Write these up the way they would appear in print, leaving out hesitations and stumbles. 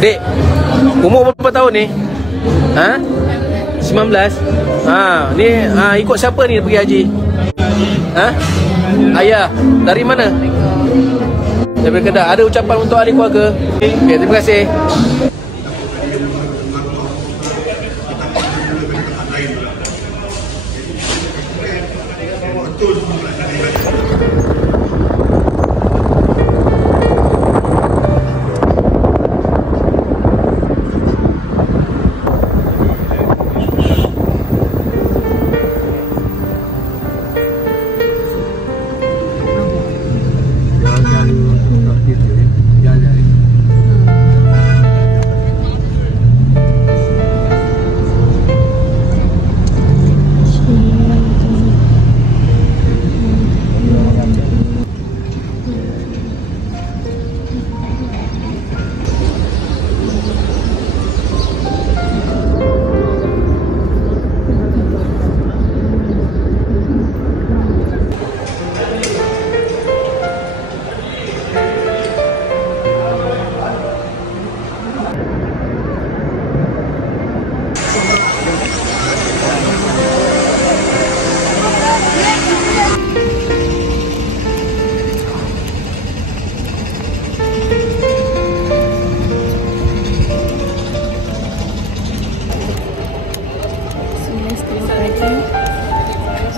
Dek, umur berapa tahun ni? Ha? 19. Ni ikut siapa ni pergi haji? Ha? Ayah. Dari mana? Dari Kedah. Ada ucapan untuk ahli keluarga? Okey, terima kasih.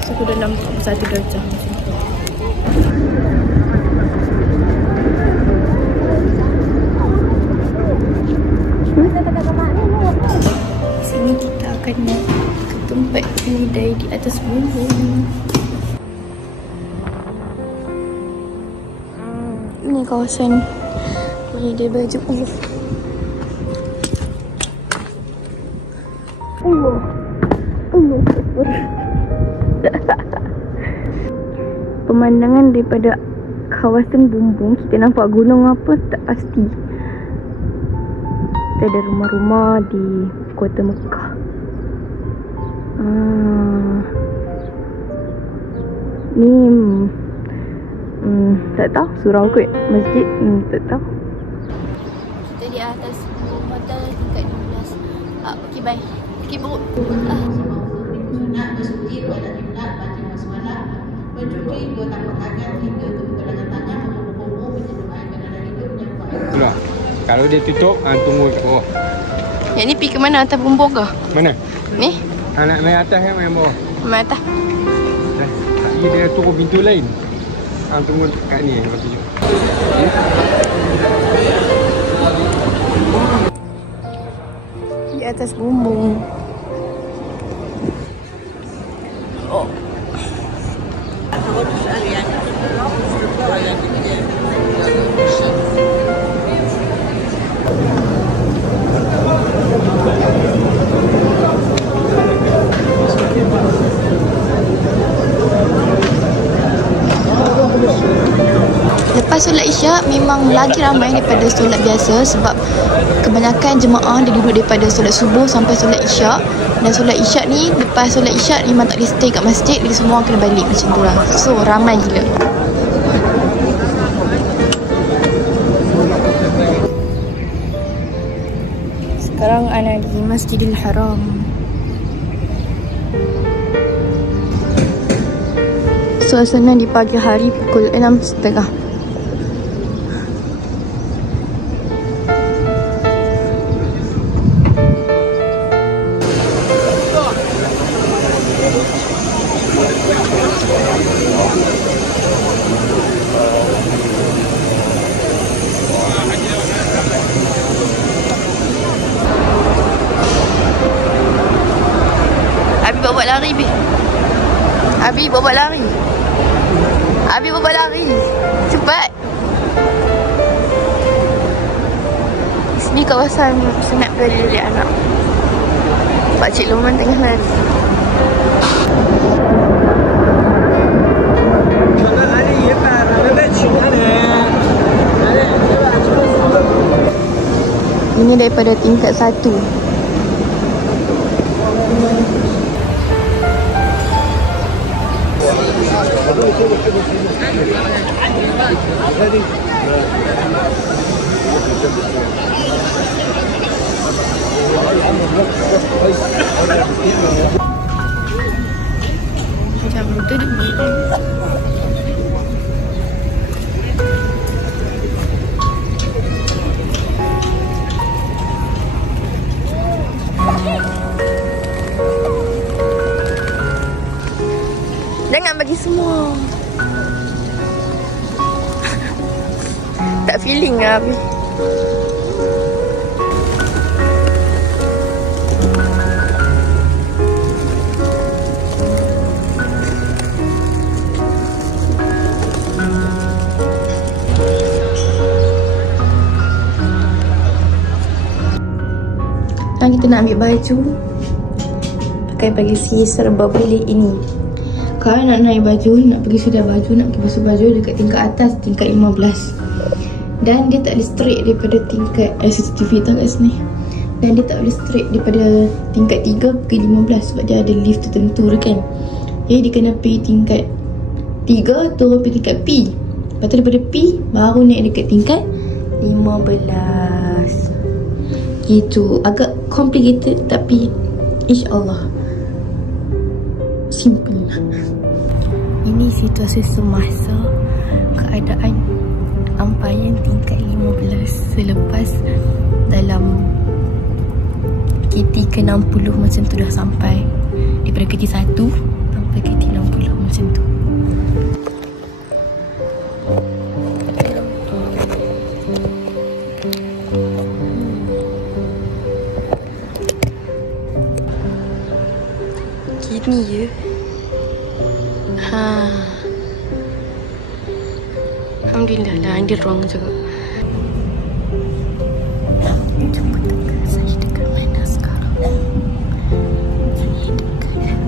Suhu dalam 41 darjah. Sini kita akan ke tempat kedai di atas bumbung. Ini kawasan kedai baju. Pemandangan daripada kawasan bumbung, kita nampak gunung apa tak pasti. Kita ada rumah-rumah di kota Mekah. Ni tak tahu surau kot masjid, tak tahu. Kita di atas hotel tingkat 12. Okay, bye. Okay, buruk. Itulah. Kalau dia tutup, tunggu kat bawah. Yang ni pergi ke mana? Atas bumbung ke? Mana? Ni? Nak main atas kan, main bawah. Main atas. Lagi dia turun pintu lain. Tunggu kat ni. Di atas bumbung. Oh. Lepas solat Isyak memang lagi ramai daripada solat biasa sebab kebanyakan jemaah dia duduk daripada solat subuh sampai solat Isyak. Dan solat Isyak ni, lepas solat Isyak memang tak boleh stay kat masjid, jadi semua kena balik macam tu lah. So ramai gila. Sekarang ana di Masjidil Haram. Suasana di pagi hari pukul 6.30. Abi bawa lari, Bi. Abi bawa lari. Abi bawa lari. Cepat. Sini kawasan senat beli anak. Pakcik Luman tengah lari. Ini daripada tingkat 1. Macam tu dia boleh. Jangan bagi semua. Tak feeling lah habis. Sekarang kita nak ambil baju. Pakai si serba belik ini. Kalau nak naik baju, nak pergi sudah baju, nak pergi basuh baju dekat tingkat atas, tingkat 15. Dan dia tak boleh straight daripada tingkat CCTV tak kat sini. Dan dia tak boleh straight daripada tingkat 3 pergi 15 sebab dia ada lift tertentu kan. Jadi dia kena pergi tingkat 3 turun pergi tingkat P. Lepas tu daripada P baru naik dekat tingkat 15. Gitu, agak complicated tapi insyaAllah simple lah. Ini situasi semasa keadaan ampayan tingkat 15 selepas dalam KT ke-60 macam tu dah sampai. Daripada KT 1 sampai KT 60 macam tu. Gini je. Alhamdulillah lah, dia wrong juga. Jumpa dekat, saya dekat mana sekarang? Saya dekat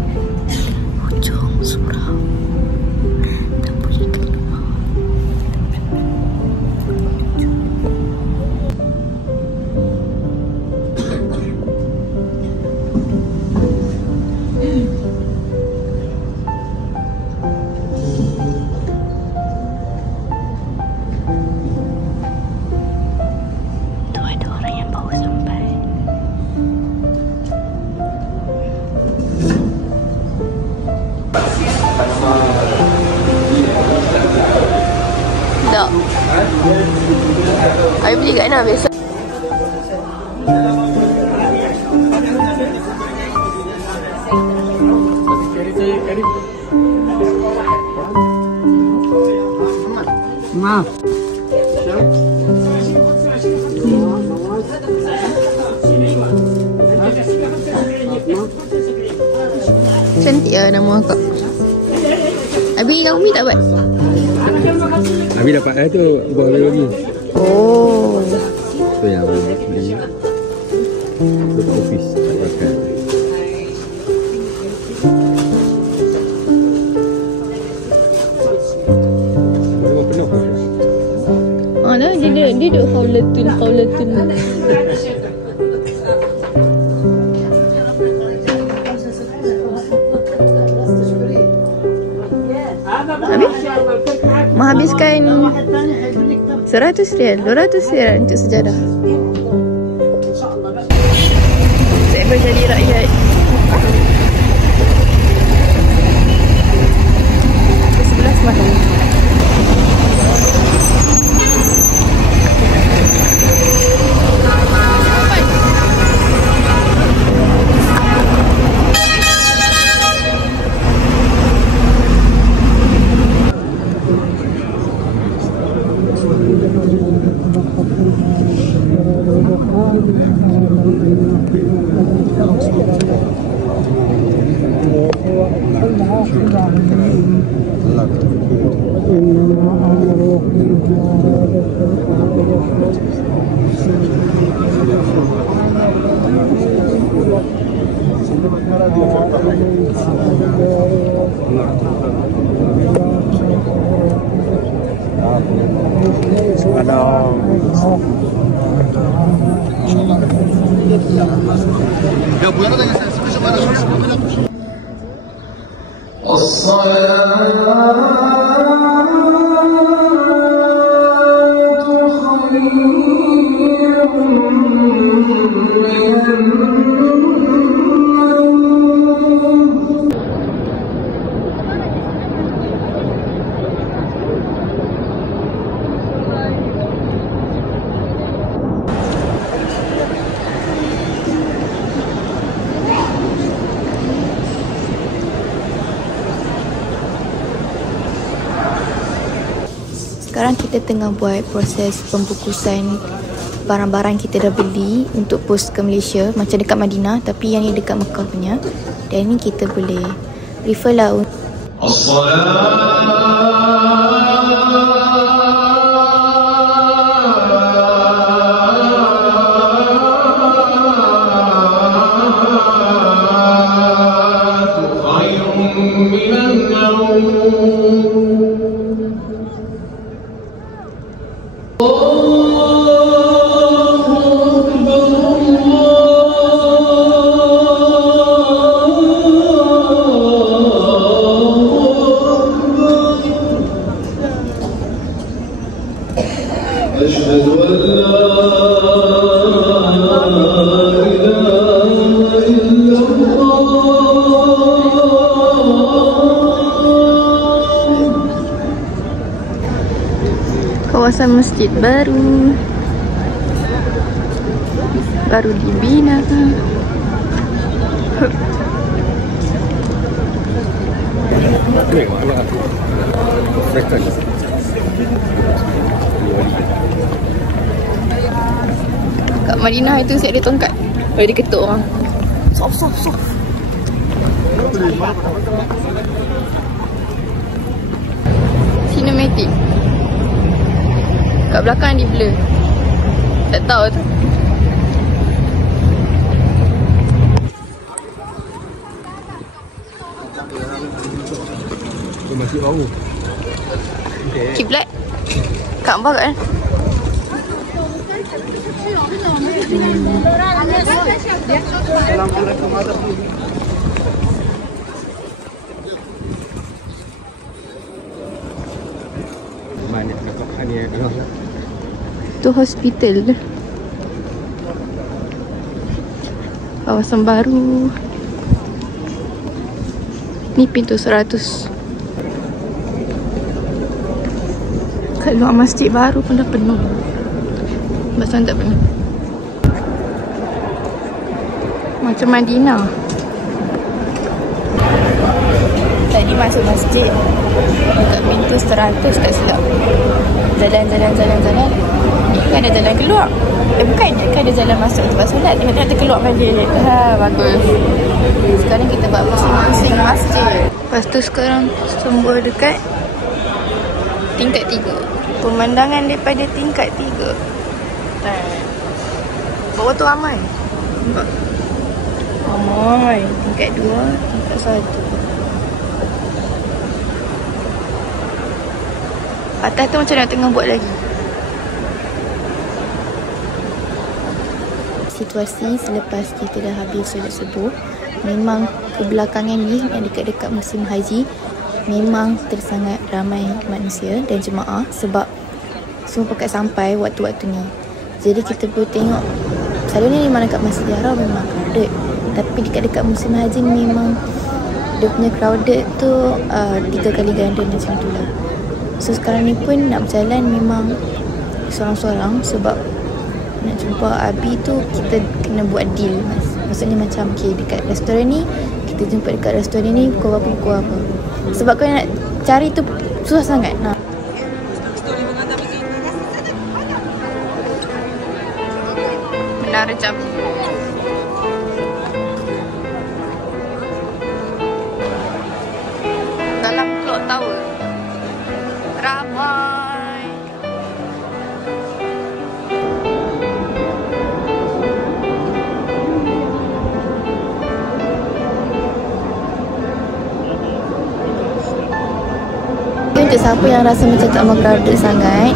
hujung surau. Tak boleh keluar. Tak. Saya beli kat mana biasa. Maaf. Cantik lah nama akak. Abi kau Umi tak buat? Abi dapat tu buat lagi. Oh. Tu yang beli. Untuk office pakai. Baru penuh. Ah dah dia duduk khawlatun. Menghabiskan 100 rial, 200 rial untuk sejadah. Saya menjadi rakyat. Sebelah semakin. الصلاة خير Sekarang kita tengah buat proses pembungkusan barang-barang kita dah beli untuk post ke Malaysia, macam dekat Madinah, tapi yang ni dekat Mekah punya. Dan ni kita boleh refer lah. Kawasan masjid baru dibina. Kat Madinah itu saya ada tongkat. Boleh diketuk orang. Soft. Cinematic. Kat belakang di blur. Tak tahu tu. Masih bau. Kiblat. Kaabah kan? Mana nak ni Tu hospital. Kawasan baru. Ni pintu 100. Kat luar masjid baru pun dah penuh. Pasal tak penuh. Macam Madinah. Tadi masuk masjid dekat pintu 100 tak silap. Jalan. Ni kan ada jalan keluar. Bukannya kan ada jalan masuk tempat solat. Dia ada keluar balik. Bagus. Sekarang kita buat pusing-pusing masjid. Lepas tu sekarang sembur dekat tingkat 3. Pemandangan daripada tingkat 3. Bawah tu ramai. Nampak? Ramai. Tingkat 2, tingkat 1. Atas tu macam nak tengah buat lagi. Situasi selepas kita dah habis solat subuh, memang kebelakangan ni yang dekat-dekat musim haji memang tersangat ramai manusia dan jemaah sebab semua pakat sampai waktu-waktu ni. Jadi kita boleh tengok selalunya memang dekat Masjidil Haram memang crowded, tapi dekat-dekat musim haji ni memang dia punya crowded tu 3 kali ganda macam tu lah. So sekarang ni pun nak berjalan memang sorang-sorang sebab nak jumpa Abi tu kita kena buat deal mas. Maksudnya macam okay, dekat restoran ni kita jumpa dekat restoran ni pukul apa. Sebab kalau nak cari tu susah sangat. Menara Jam. Dalam Clock Tower. Ramai. Untuk siapa yang rasa macam tak mau crowded sangat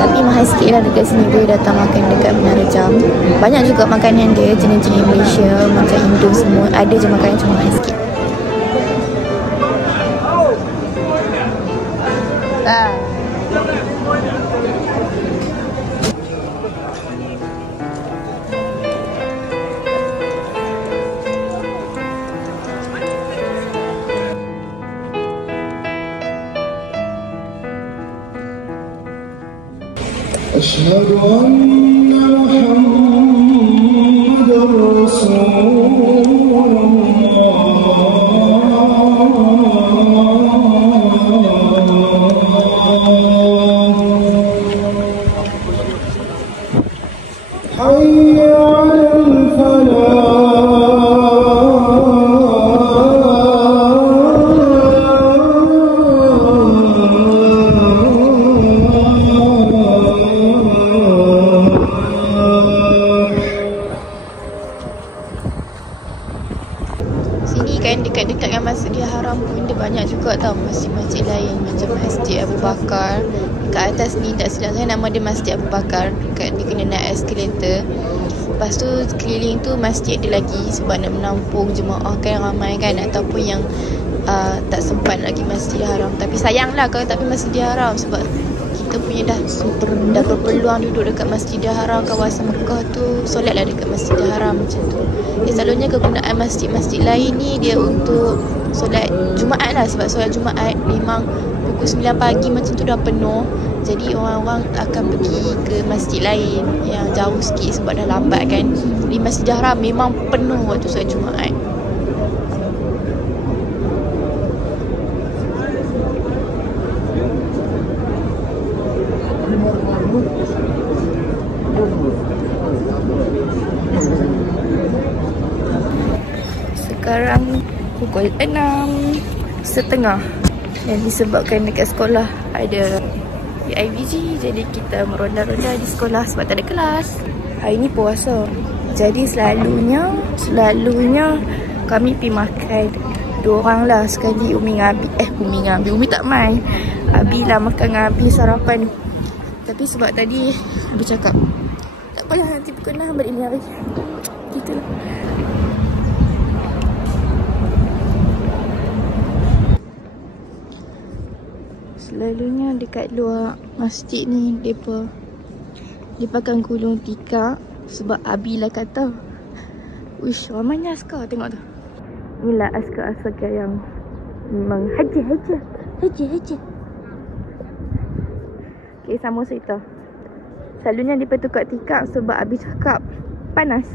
tapi mahal sikit lah dekat sini, boleh datang makan dekat Menara Jam. Banyak juga makanan dia, jenis-jenis Malaysia macam Indo semua. Ada je makanan cuma mahal sikit. أشهد أن محمدًا رسول الله ni, tak silap saya nama dia Masjid Abu Bakar. Dekat dia kena naik eskalator. Lepas tu keliling tu masjid ada lagi sebab nak menampung jemaah kan ramai kan, ataupun yang tak sempat lagi Masjidil Haram. Tapi sayanglah kalau tak pergi Masjidil Haram sebab kita punya dah berpeluang duduk dekat Masjidil Haram, kawasan Mekah tu, solatlah dekat Masjidil Haram macam tu. Selalunya kegunaan masjid-masjid lain ni dia untuk solat Jumaat lah, sebab solat Jumaat memang pukul 9 pagi macam tu dah penuh. Jadi orang-orang akan pergi ke masjid lain yang jauh sikit sebab dah lambat kan. Di Masjidil Haram memang penuh waktu solat Jumaat. Sekarang pukul 6.30 dan disebabkan dekat sekolah ada PIBG, jadi kita meronda-ronda di sekolah sebab tak ada kelas. Hari ni puasa, jadi selalunya kami pergi makan 2 orang lah sekali. Umi dengan Abi, Umi tak main, Abi lah makan dengan Abi sarapan. Tapi sebab tadi bercakap tak apalah, nanti pukul 6 balik ni hari gitu lah. Selalunya dekat luar masjid ni Mereka akan gulung tikar sebab Abi lah kata. Uish, ramainya askar, tengok tu. Inilah askar-askar yang memang haji. Okay, sama cerita. Selalunya mereka tukar tikar sebab Abi cakap panas.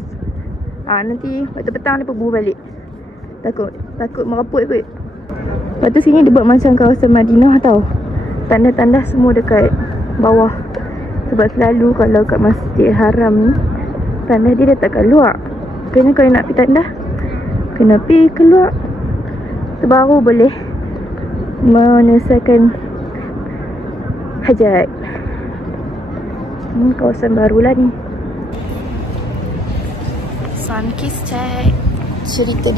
Nanti waktu petang mereka bubuh balik. Takut meraput kot. Lepas tu sini dia buat macam kawasan Madinah tau. Tanda-tanda semua dekat bawah. Sebab selalu kalau kat Masjid Haram ni tanda dia letak kat luar. Kena kalau nak pergi tanda, kena pergi keluar, baru boleh menyelesaikan hajat. Kawasan barulah ni. Sunkiss check. Cerita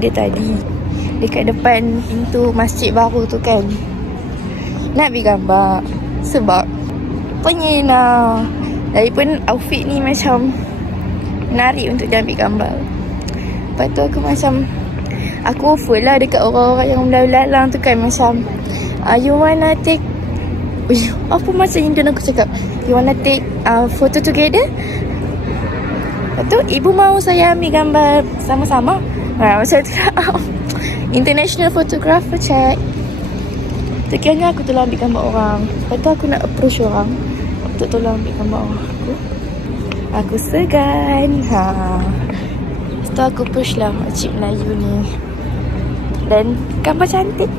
dia tadi dekat depan pintu masjid baru tu kan, nak ambil gambar sebab pengen lah. Lagipun outfit ni macam menarik untuk dia ambil gambar. Lepas tu aku offer lah dekat orang-orang yang melalang tu kan, macam you wanna take apa macam Indian aku cakap, you wanna take photo together. Lepas tu ibu mahu saya ambil gambar sama-sama. Macam tu lah. International photographer check. Sekiranya aku tolong ambil gambar orang. Lepas tu aku nak approach orang untuk tolong ambil gambar orang aku segan. Lepas tu aku push lah makcik Melayu ni. Dan gambar cantik.